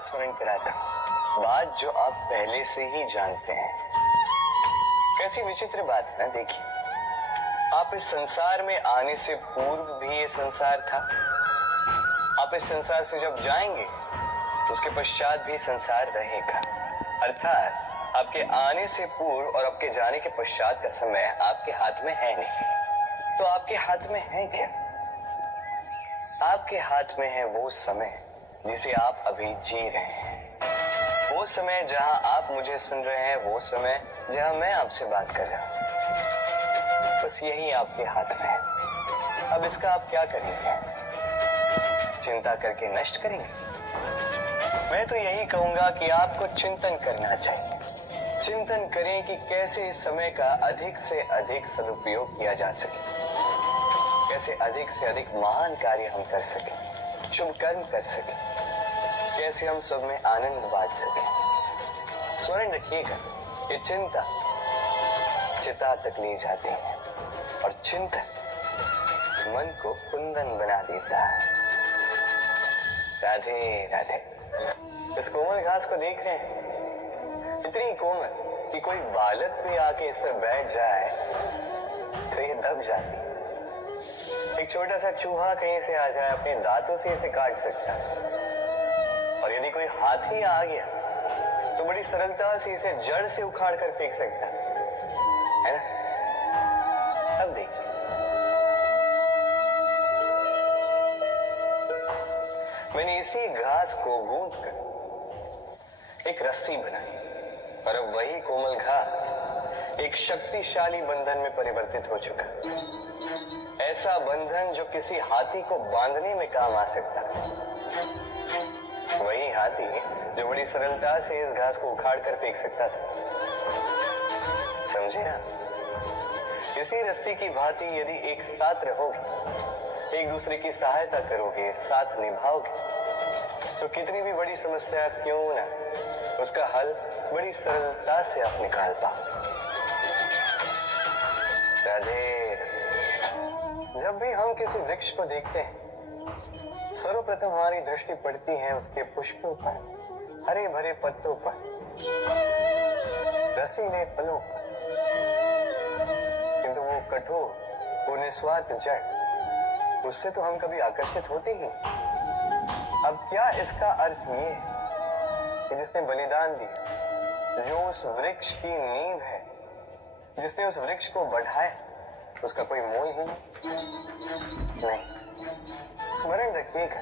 बात स्मरण कराता, बात जो आप पहले से ही जानते हैं। कैसी विचित्र बात है ना। देखिए, आप इस संसार में आने से पूर्व भी ये संसार था, आप इस संसार से जब जाएंगे तो उसके पश्चात भी संसार रहेगा। अर्थात आपके आने से पूर्व और आपके जाने के पश्चात का समय आपके हाथ में है नहीं। तो आपके हाथ में है क्या? आपके हाथ में है वो समय जिसे आप अभी जी रहे हैं, वो समय जहां आप मुझे सुन रहे हैं, वो समय जहां मैं आपसे बात कर रहा हूं। बस यही आपके हाथ में है। अब इसका आप क्या करेंगे? चिंता करके नष्ट करेंगे? मैं तो यही कहूंगा कि आपको चिंतन करना चाहिए। चिंतन करें कि कैसे इस समय का अधिक से अधिक सदुपयोग किया जा सके, कैसे अधिक से अधिक महान कार्य हम कर सके, शुभ कर्म कर सके, कैसे हम सब में आनंद बांट सके। स्मरण रखिएगा, ये चिंता चिता तक ले जाती है और चिंतन मन को कुंदन बना देता है। राधे राधे। इस कोमल घास को देख रहे हैं, इतनी कोमल कि कोई बालक भी आके इस पर बैठ जाए तो ये दब जाती है। एक छोटा सा चूहा कहीं से आ जाए, अपने दांतों से इसे काट सकता है, और यदि कोई हाथी आ गया तो बड़ी सरलता से इसे जड़ से उखाड़ कर फेंक सकता है ना। अब देखिए, मैंने इसी घास को गूंथ कर एक रस्सी बनाई, और अब वही कोमल घास एक शक्तिशाली बंधन में परिवर्तित हो चुका। ऐसा बंधन जो किसी हाथी को बांधने में काम आ सकता है। वही हाथी जो बड़ी सरलता से इस घास को उखाड़ कर फेंक सकता था। समझे ना? इसी रस्सी की भांति यदि एक साथ रहोगे, एक दूसरे की सहायता करोगे, साथ निभाओगे, तो कितनी भी बड़ी समस्या क्यों ना, उसका हल बड़ी सरलता से आप निकाल पाओ। राधे। जब भी हम किसी वृक्ष को देखते हैं, सर्वप्रथम हमारी दृष्टि पड़ती है उसके पुष्पों पर, हरे भरे पत्तों पर, रसीले फलों पर, किंतु वो कठोर, वो निस्वार्थ जड़, उससे तो हम कभी आकर्षित होते ही। अब क्या इसका अर्थ ये है कि जिसने बलिदान दिया, जो उस वृक्ष की नींव है, जिसने उस वृक्ष को बढ़ाया, उसका कोई मोल ही नहीं। स्मरण रखिएगा,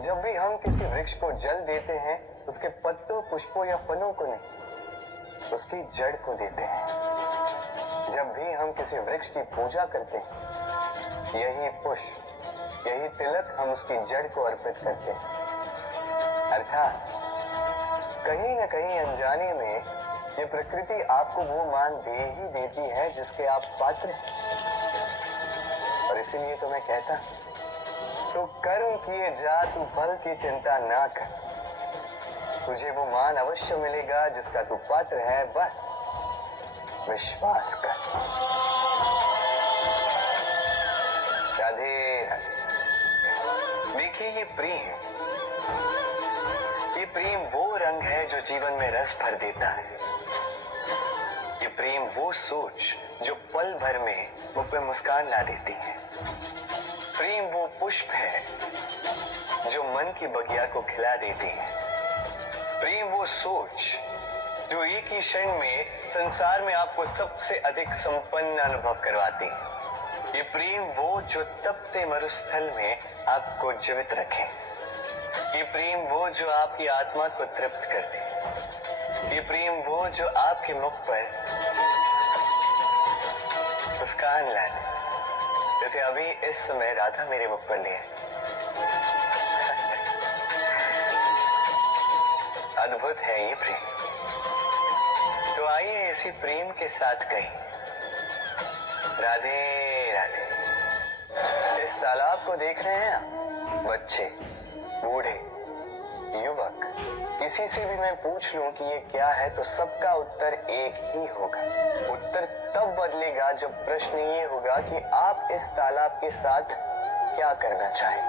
जब भी हम किसी वृक्ष को जल देते हैं, उसके पत्तों, पुष्पों या फलों को नहीं, उसकी जड़ को देते हैं। जब भी हम किसी वृक्ष की पूजा करते हैं, यही पुष्प, यही तिलक हम उसकी जड़ को अर्पित करते हैं। अर्थात कहीं न कहीं अनजाने में ये प्रकृति आपको वो मान दे ही देती है जिसके आप पात्र हैं। और इसीलिए तो मैं कहता हूं, तो कर्म किए जा, तू फल की चिंता ना कर। तुझे वो मान अवश्य मिलेगा जिसका तू पात्र है, बस विश्वास कर। राधे राधे। देखिए, ये प्रेम वो रंग है जो जीवन में रस भर देता है। ये प्रेम वो सोच जो पल भर में मुझ पे मुस्कान ला देती है। प्रेम वो पुष्प है जो मन की बगिया को खिला देती है। प्रेम वो सोच जो एक ही क्षण में संसार में आपको सबसे अधिक संपन्न अनुभव करवाती है। ये प्रेम वो जो तपते मरुस्थल में आपको जीवित रखे। ये प्रेम वो जो आपकी आत्मा को तृप्त कर दे। ये प्रेम वो जो आपके मुख पर मुस्कान ला दे, जैसे अभी इस समय राधा मेरे मुख पर ले। अद्भुत है ये प्रेम। तो आइए इसी प्रेम के साथ कहें, राधे राधे। इस तालाब को देख रहे हैं आप? बच्चे, बूढ़े, युवक, किसी से भी मैं पूछ लूं कि ये क्या है, तो सबका उत्तर एक ही होगा। उत्तर तब बदलेगा जब प्रश्न ये होगा कि आप इस तालाब के साथ क्या करना चाहें।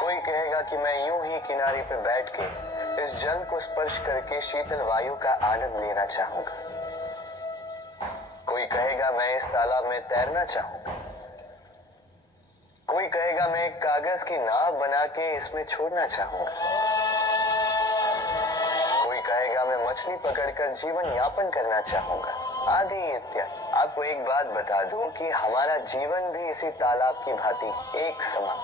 कोई कहेगा कि मैं यूं ही किनारे पे बैठ के इस जल को स्पर्श करके शीतल वायु का आनंद लेना चाहूंगा। कोई कहेगा मैं इस तालाब में तैरना चाहूंगा, कोई कहेगा मैं एक कागज की नाव बना के इसमें छोड़ना चाहूंगा, कोई कहेगा मैं मछली पकड़कर जीवन यापन करना चाहूंगा, आदि इत्यादि। आपको एक बात बता दूं कि हमारा जीवन भी इसी तालाब की भांति एक समान,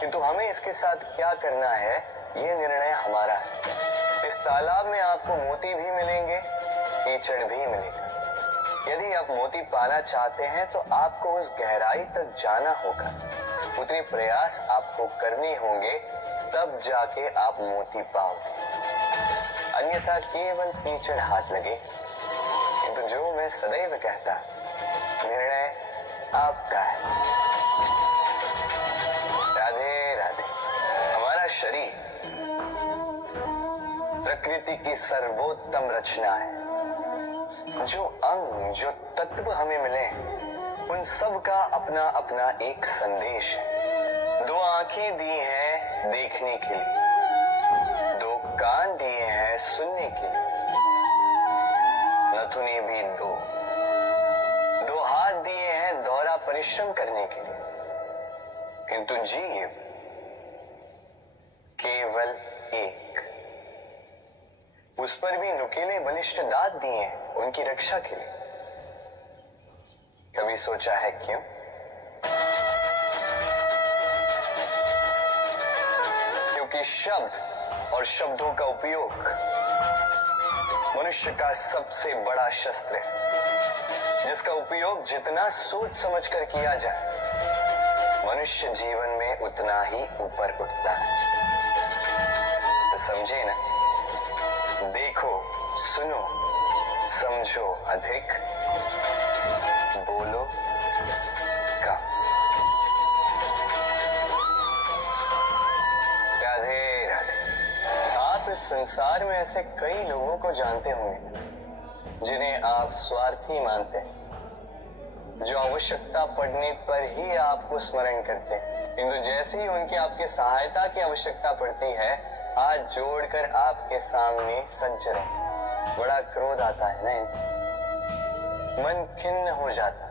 किंतु हमें इसके साथ क्या करना है ये निर्णय हमारा है। इस तालाब में आपको मोती भी मिलेंगे, कीचड़ भी मिलेगा। यदि आप मोती पाना चाहते हैं तो आपको उस गहराई तक जाना होगा, उतने प्रयास आपको करने होंगे, तब जाके आप मोती पाओगे। अन्यथा केवल कीचड़ हाथ लगे। किंतु जो मैं सदैव कहता, निर्णय आपका है। राधे राधे। हमारा शरीर प्रकृति की सर्वोत्तम रचना है। जो अंग, जो तत्व हमें मिले उन सब का अपना अपना एक संदेश है। दो आंखें दी हैं देखने के लिए, दो कान दिए हैं सुनने के लिए, नथुनी भी दो हाथ दिए हैं दोहरा परिश्रम करने के लिए, किंतु जीव केवल एक। उस पर भी नुकीले बलिष्ठ दांत दिए हैं उनकी रक्षा के लिए। कभी सोचा है क्यों? क्योंकि शब्द और शब्दों का उपयोग मनुष्य का सबसे बड़ा शस्त्र है, जिसका उपयोग जितना सोच समझ कर किया जाए मनुष्य जीवन में उतना ही ऊपर उठता है। तो समझे ना? देखो, सुनो, समझो अधिक, बोलो कम। राधे राधे। आप इस संसार में ऐसे कई लोगों को जानते होंगे जिन्हें आप स्वार्थी मानते हैं, जो आवश्यकता पड़ने पर ही आपको स्मरण करते हैं, किंतु जैसे ही उनकी आपके सहायता की आवश्यकता पड़ती है हाथ जोड़कर आपके सामने सज्ज रहे। बड़ा क्रोध आता है ना, मन खिन्न हो जाता,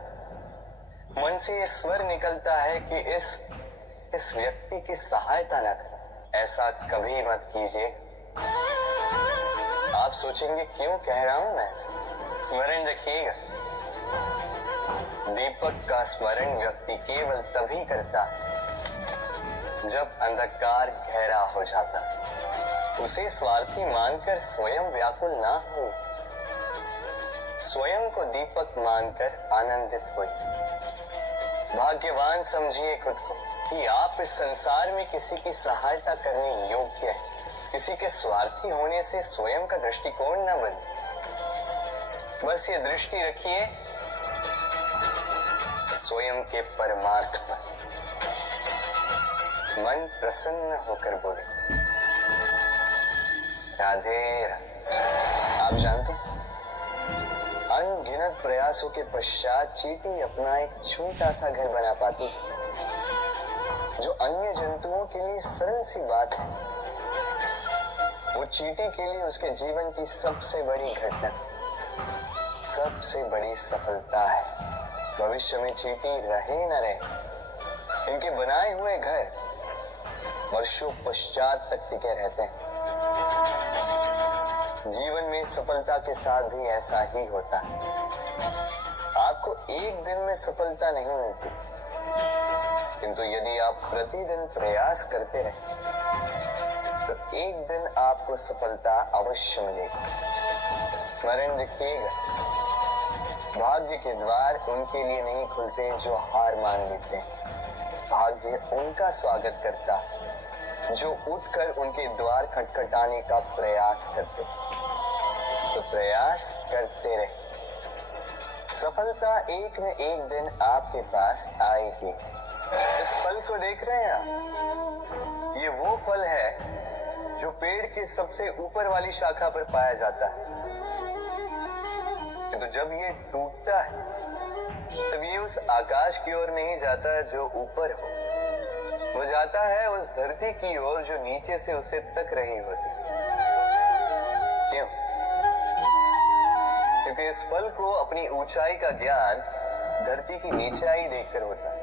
मन से ये स्वर निकलता है कि इस व्यक्ति की सहायता न करें। ऐसा कभी मत कीजिए। आप सोचेंगे क्यों कह रहा हूं मैं ऐसा? स्मरण रखिएगा, दीपक का स्मरण व्यक्ति केवल तभी करता है जब अंधकार गहरा हो जाता है। उसे स्वार्थी मानकर स्वयं व्याकुल ना हो, स्वयं को दीपक मानकर आनंदित हो। भाग्यवान समझिए खुद को कि आप इस संसार में किसी की सहायता करने योग्य है। किसी के स्वार्थी होने से स्वयं का दृष्टिकोण न बदले। बस ये दृष्टि रखिए स्वयं के परमार्थ पर। मन प्रसन्न होकर बोले राधे राधे। आप जानते हैं, अनगिनत प्रयासों के पश्चात चींटी अपना एक छोटा सा घर बना पाती है, जो अन्य जंतुओं के लिए सरल सी बात है। वो चींटी के लिए उसके जीवन की सबसे बड़ी घटना, सबसे बड़ी सफलता है। भविष्य में चींटी रहे न रहे, इनके बनाए हुए घर वर्षों पश्चात तक टिके रहते हैं। जीवन में सफलता के साथ भी ऐसा ही होता है। आपको एक दिन में सफलता नहीं मिलती, किंतु यदि आप प्रतिदिन प्रयास करते रहे तो एक दिन आपको सफलता अवश्य मिलेगी। स्मरण रखिएगा, भाग्य के द्वार उनके लिए नहीं खुलते जो हार मान लेते हैं। भाग्य उनका स्वागत करता है जो उठकर उनके द्वार खटखटाने का प्रयास करते। तो प्रयास करते रहे, सफलता एक न एक दिन आपके पास आएगी। इस फल को देख रहे हैं आप? ये वो फल है जो पेड़ के सबसे ऊपर वाली शाखा पर पाया जाता है। तो जब ये टूटता है तब ये उस आकाश की ओर नहीं जाता जो ऊपर हो, वो जाता है उस धरती की ओर जो नीचे से उसे तक रही होती। इस फल को अपनी ऊंचाई का ज्ञान धरती की नीचाई देखकर होता है।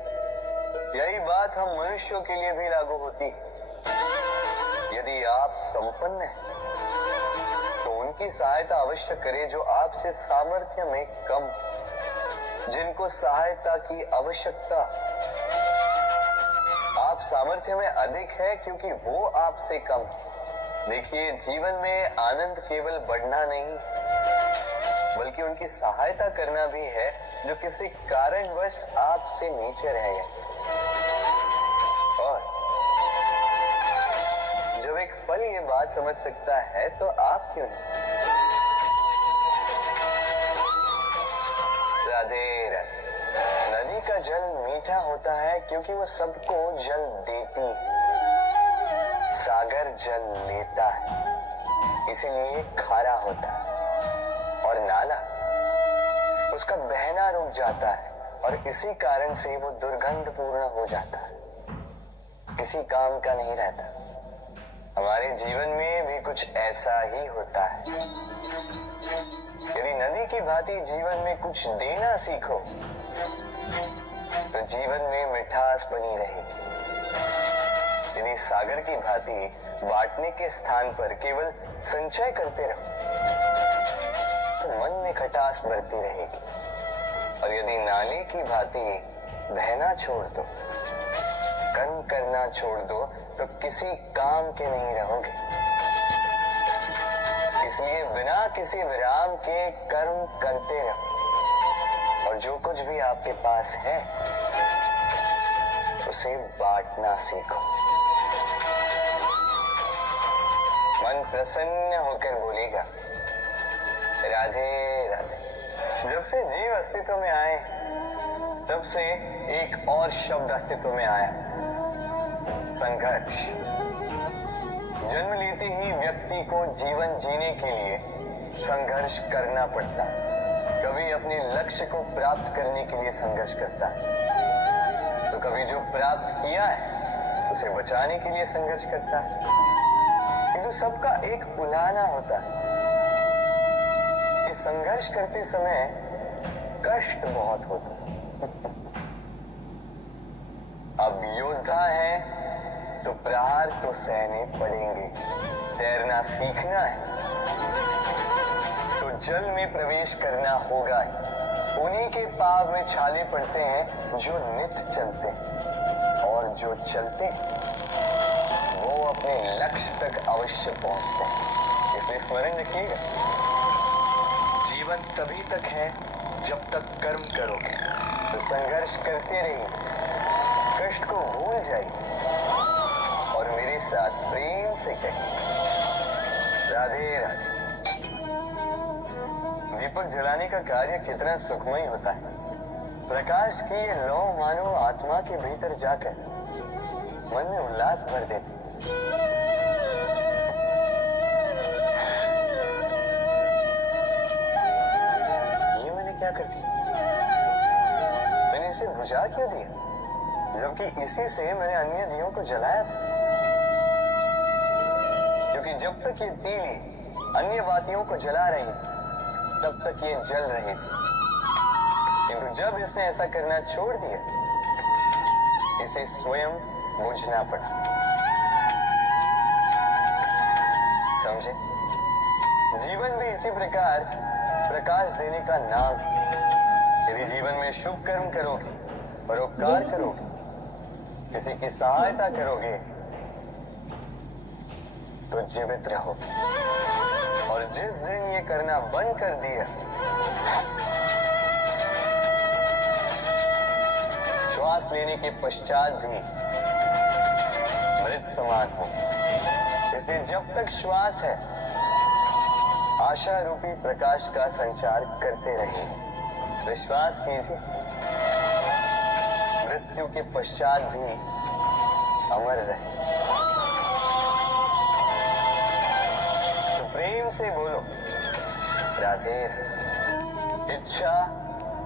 यही बात हम मनुष्यों के लिए भी लागू होती है। यदि आप संपन्न हैं तो उनकी सहायता अवश्य करें जो आपसे सामर्थ्य में कम, जिनको सहायता की आवश्यकता। आप सामर्थ्य में अधिक है क्योंकि वो आपसे कम। देखिए, जीवन में आनंद केवल बढ़ना नहीं बल्कि उनकी सहायता करना भी है जो किसी कारणवश आपसे नीचे रह गए। और जब एक फल ये बात समझ सकता है तो आप क्यों नहीं? राधे राधे। नदी का जल मीठा होता है क्योंकि वो सबको जल देती है। सागर जल लेता है इसीलिए खारा होता है। और नाला उसका बहना रुक जाता है और इसी कारण से वो दुर्गंधपूर्ण हो जाता है, किसी काम का नहीं रहता। हमारे जीवन में भी कुछ ऐसा ही होता है। यदि नदी की भांति जीवन में कुछ देना सीखो तो जीवन में मिठास बनी रहेगी। यदि सागर की भांति बांटने के स्थान पर केवल संचय करते रहो तो मन में खटास बढ़ती रहेगी। और यदि नाले की भांति बहना छोड़ दो, कर्म करना छोड़ दो तो किसी काम के नहीं रहोगे। इसलिए बिना किसी विराम के कर्म करते रहो और जो कुछ भी आपके पास है उसे बांटना सीखो। मन प्रसन्न होकर बोलेगा राधे राधे। जब से जीव अस्तित्व में आए तब से एक और शब्द अस्तित्व में आया, संघर्ष। जन्म लेते ही व्यक्ति को जीवन जीने के लिए संघर्ष करना पड़ता है। कभी अपने लक्ष्य को प्राप्त करने के लिए संघर्ष करता है तो कभी जो प्राप्त किया है उसे बचाने के लिए संघर्ष करता है। किंतु सबका एक उलाहना होता है कि संघर्ष करते समय कष्ट बहुत होता है। अब योद्धा है तो प्रहार तो सहने पड़ेंगे। तैरना सीखना है तो जल में प्रवेश करना होगा। उन्हीं के पाव में छाले पड़ते हैं जो नित्य चलते हैं, और जो चलते वो अपने लक्ष्य तक अवश्य पहुंचते हैं। इसलिए स्मरण रखिएगा, जीवन तभी तक है जब तक कर्म करोगे। तो संघर्ष करते रहिए, कष्ट को भूल जाइए और मेरे साथ प्रेम से कहिए राधे राधे। दीपक जलाने का कार्य कितना सुखमय होता है। प्रकाश की ये लौ मानो आत्मा के भीतर जाकर मन में उल्लास भर देती। ये मैंने क्या कर दिया? मैंने इसे बुझा क्यों दिया जबकि इसी से मैंने अन्य दियों को जलाया था? क्योंकि जब तक ये तीली अन्य बातियों को जला रही तब तक ये जल रही थी। किंतु जब इसने ऐसा करना छोड़ दिया इसे स्वयं बुझना पड़ा। समझे? जीवन भी इसी प्रकार प्रकाश देने का नाम है। यदि जीवन में शुभ कर्म करोगे, परोपकार करोगे, किसी की सहायता करोगे तो जीवित रहो। और जिस दिन ये करना बंद कर दिया, श्वास लेने के पश्चात भी मृत समान हो। इसलिए जब तक श्वास है आशा रूपी प्रकाश का संचार करते रहिए। विश्वास कीजिए, मृत्यु के पश्चात भी अमर रहे। तो प्रेम से बोलो राधे। इच्छा,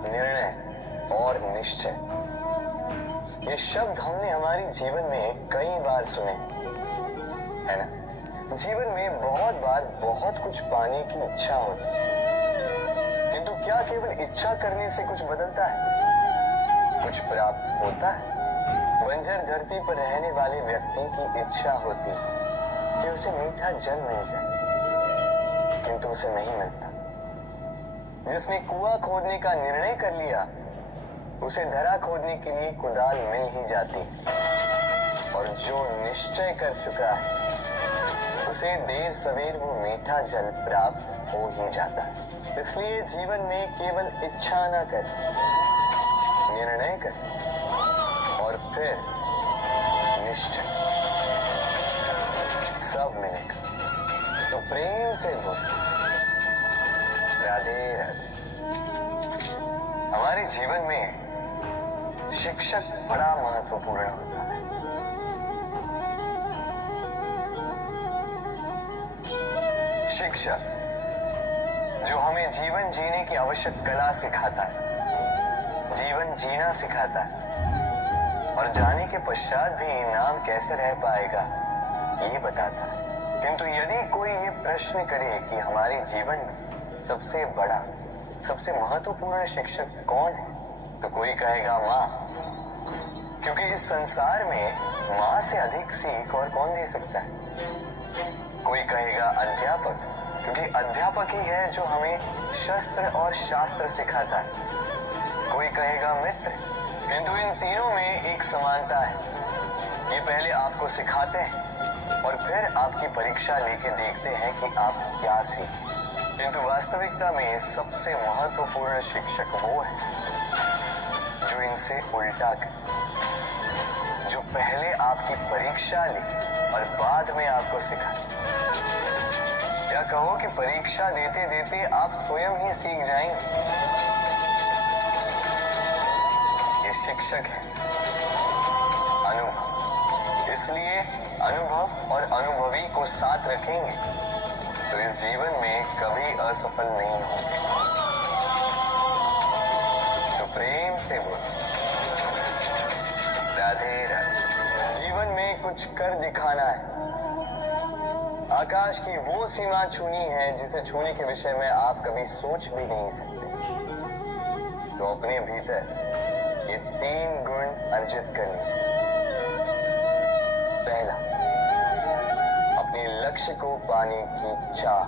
निर्णय और निश्चय, ये शब्द हमने हमारे जीवन में कई बार सुने, है ना? जीवन में बहुत बार बहुत कुछ पाने की इच्छा होती है, किंतु क्या केवल इच्छा करने से कुछ बदलता है? कुछ प्राप्त होता है? बंजर धरती पर रहने वाले व्यक्ति की इच्छा होती है कि उसे मीठा जल मिल जाए, किंतु उसे नहीं मिलता। जिसने कुआं खोदने का निर्णय कर लिया, उसे धरा खोदने के लिए कुदाल मिल ही जाती है। और जो निश्चय कर चुका है, उसे देर सवेर वो मीठा जल प्राप्त हो ही जाता है। इसलिए जीवन में केवल इच्छा न कर, निर्णय कर और फिर निश्चय, सब मिलेगा। तो प्रेम से बोल, राधे राधे। हमारे जीवन में शिक्षक बड़ा महत्वपूर्ण होता है। शिक्षक जो हमें जीवन जीने की आवश्यक कला सिखाता है, जीवन जीना सिखाता है और जाने के पश्चात भी इनाम कैसे रह पाएगा ये बताता है। किंतु यदि कोई ये प्रश्न करे कि हमारे जीवन में सबसे बड़ा, सबसे महत्वपूर्ण शिक्षक कौन है, तो कोई कहेगा माँ, क्योंकि इस संसार में माँ से अधिक सीख और कौन दे सकता है। कोई कहेगा अध्यापक, क्योंकि अध्यापक ही है जो हमें शस्त्र और शास्त्र सिखाता है। कोई कहेगा मित्र, किंतु इन तीनों में एक समानता है, ये पहले आपको सिखाते हैं और फिर आपकी परीक्षा लेके देखते हैं कि आप क्या सीखें। किंतु वास्तविकता में सबसे महत्वपूर्ण शिक्षक वो है जो इनसे उल्टा करे, जो पहले आपकी परीक्षा ले और बाद में आपको सिखाए। क्या कहो कि परीक्षा देते देते आप स्वयं ही सीख जाएंगे। ये शिक्षक है अनुभव। इसलिए अनुभव और अनुभवी को साथ रखेंगे तो इस जीवन में कभी असफल नहीं होंगे। तो प्रेम से बोलो, राधे राधे। जीवन में कुछ कर दिखाना है। आकाश की वो सीमा छूनी है जिसे छूने के विषय में आप कभी सोच भी नहीं सकते। तो अपने भीतर ये 3 गुण अर्जित कर लीजिए। पहला, अपने लक्ष्य को पाने की चाह,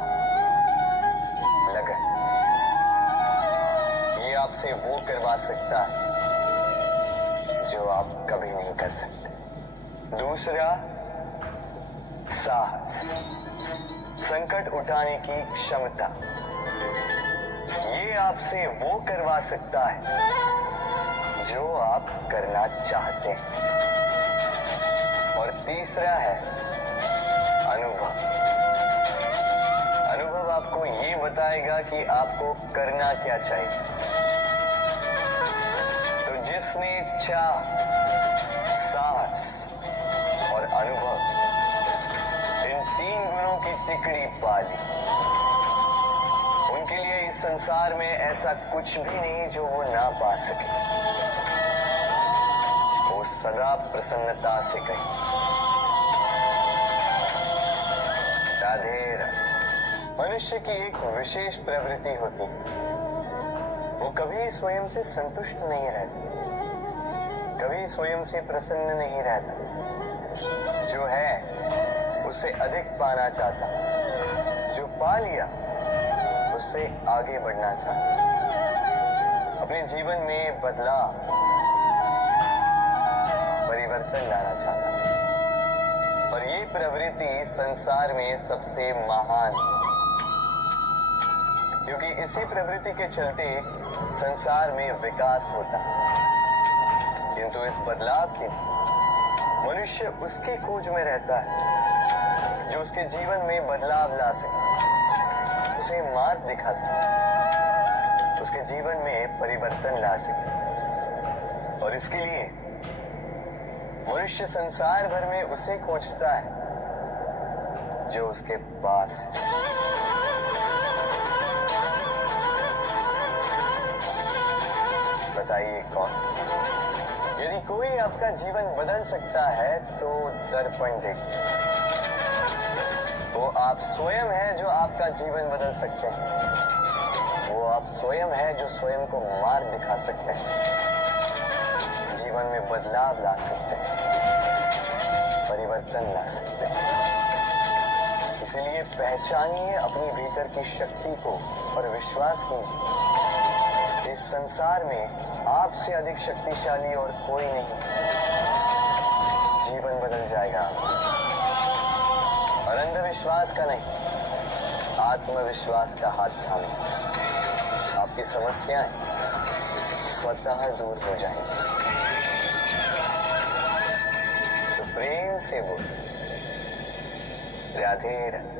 लगन। ये आपसे वो करवा सकता है जो आप कभी नहीं कर सकते। दूसरा, साहस, संकट उठाने की क्षमता। ये आपसे वो करवा सकता है जो आप करना चाहते हैं। और तीसरा है अनुभव। अनुभव आपको ये बताएगा कि आपको करना क्या चाहिए। तो जिसने चाह, साहस और अनुभव, इन 3 गुणों की तिकड़ी पा ली, उनके लिए इस संसार में ऐसा कुछ भी नहीं जो वो ना पा सके। वो सदा प्रसन्नता से कहे राधे राधे। मनुष्य की एक विशेष प्रवृत्ति होती है, वो कभी स्वयं से संतुष्ट नहीं रहता, कभी स्वयं से प्रसन्न नहीं रहता। जो है उससे अधिक पाना चाहता, जो पा लिया उससे आगे बढ़ना चाहता, अपने जीवन में बदलाव, परिवर्तन लाना चाहता। और ये प्रवृत्ति संसार में सबसे महान, क्योंकि इसी प्रवृत्ति के चलते संसार में विकास होता है। किंतु इस बदलाव के लिए मनुष्य उसकी खोज में रहता है जो उसके जीवन में बदलाव ला सके, उसे मार्ग दिखा सके, उसके जीवन में परिवर्तन ला सके। और इसके लिए मनुष्य संसार भर में उसे खोजता है जो उसके पास है। बताइए कौन? यदि कोई आपका जीवन बदल सकता है तो दर्पण देखिए। वो आप स्वयं हैं जो आपका जीवन बदल सकते हैं। वो आप स्वयं है जो स्वयं को मार्ग दिखा सकते हैं, जीवन में बदलाव ला सकते हैं, परिवर्तन ला सकते हैं। इसलिए पहचानिए अपनी भीतर की शक्ति को और विश्वास कीजिए इस संसार में आपसे अधिक शक्तिशाली और कोई नहीं। जीवन बदल जाएगा और अंधविश्वास का नहीं, आत्मविश्वास का हाथ थामे। आपकी समस्याएं स्वतः दूर हो जाएंगी। तो प्रेम से बोल राधे राधे।